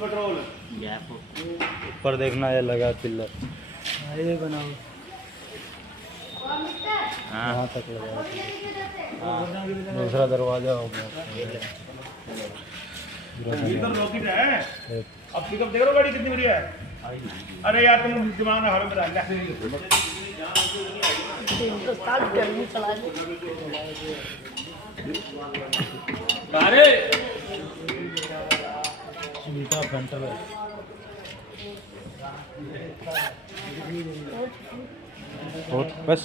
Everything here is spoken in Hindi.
गैप ऊपर देखना ये लगा पिलर ये बनाओ हाँ वहाँ तक लगा दूसरा दरवाजा हो गया रॉकेट है। अब पिकअप देख रहे हो गाड़ी कितनी बढ़िया है। अरे यार तुम दिमाग में हवा में डाल लिया। अरे मीठा फ्रंटल है और बस